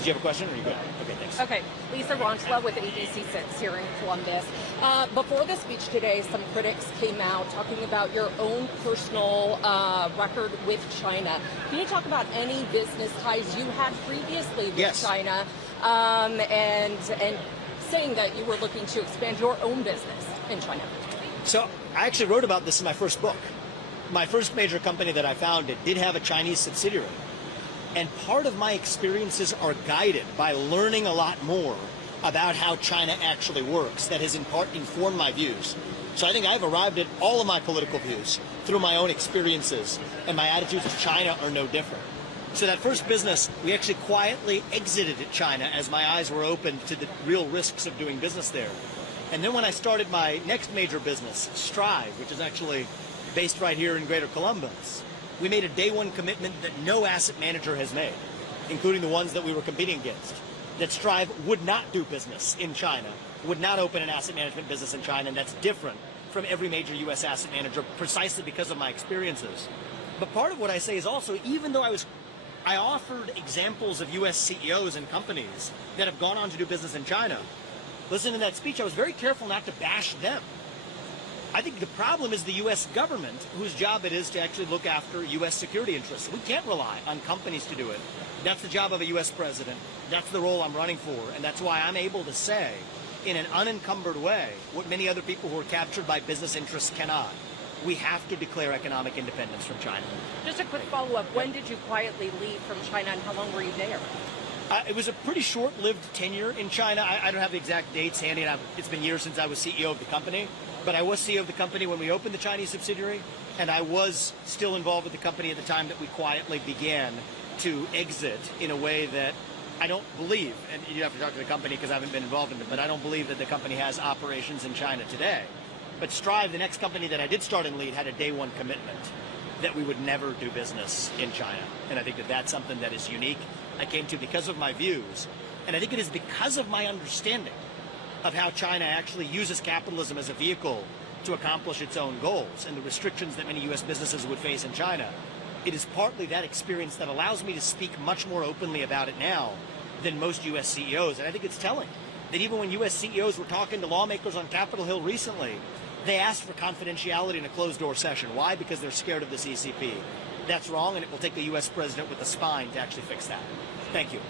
Did you have a question, or are you good? Okay, thanks. Okay, Lisa Ronchla with ABC6 here in Columbus. Before the speech today, some critics came out talking about your own personal record with China. Can you talk about any business ties you had previously with Yes. China, and saying that you were looking to expand your own business in China? So I actually wrote about this in my first book. My first major company that I founded did have a Chinese subsidiary. And part of my experiences are guided by learning a lot more about how China actually works that has in part informed my views. So I think I've arrived at all of my political views through my own experiences, and my attitudes to China are no different. So that first business, we actually quietly exited China as my eyes were opened to the real risks of doing business there. And then when I started my next major business, Strive, which is actually based right here in Greater Columbus, we made a day one commitment that no asset manager has made, including the ones that we were competing against, that Strive would not do business in China, would not open an asset management business in China, and that's different from every major U.S. asset manager precisely because of my experiences. But part of what I say is also, even though I offered examples of U.S. CEOs and companies that have gone on to do business in China, listen to that speech, I was very careful not to bash them. I think the problem is the U.S. government, whose job it is to actually look after U.S. security interests. We can't rely on companies to do it. That's the job of a U.S. president. That's the role I'm running for. And that's why I'm able to say, in an unencumbered way, what many other people who are captured by business interests cannot. We have to declare economic independence from China. Just a quick follow-up. When did you quietly leave from China, and how long were you there? It was a pretty short-lived tenure in China. I don't have the exact dates handy, and it's been years since I was CEO of the company. But I was CEO of the company when we opened the Chinese subsidiary, and I was still involved with the company at the time that we quietly began to exit in a way that I don't believe, and you have to talk to the company because I haven't been involved in it, but I don't believe that the company has operations in China today. But Strive, the next company that I did start and lead, had a day one commitment that we would never do business in China. And I think that that's something that is unique. I came to because of my views, and I think it is because of my understanding of how China actually uses capitalism as a vehicle to accomplish its own goals and the restrictions that many U.S. businesses would face in China. It is partly that experience that allows me to speak much more openly about it now than most U.S. CEOs. And I think it's telling that even when U.S. CEOs were talking to lawmakers on Capitol Hill recently, they asked for confidentiality in a closed-door session. Why? Because they're scared of the CCP. That's wrong, and it will take a U.S. president with a spine to actually fix that. Thank you.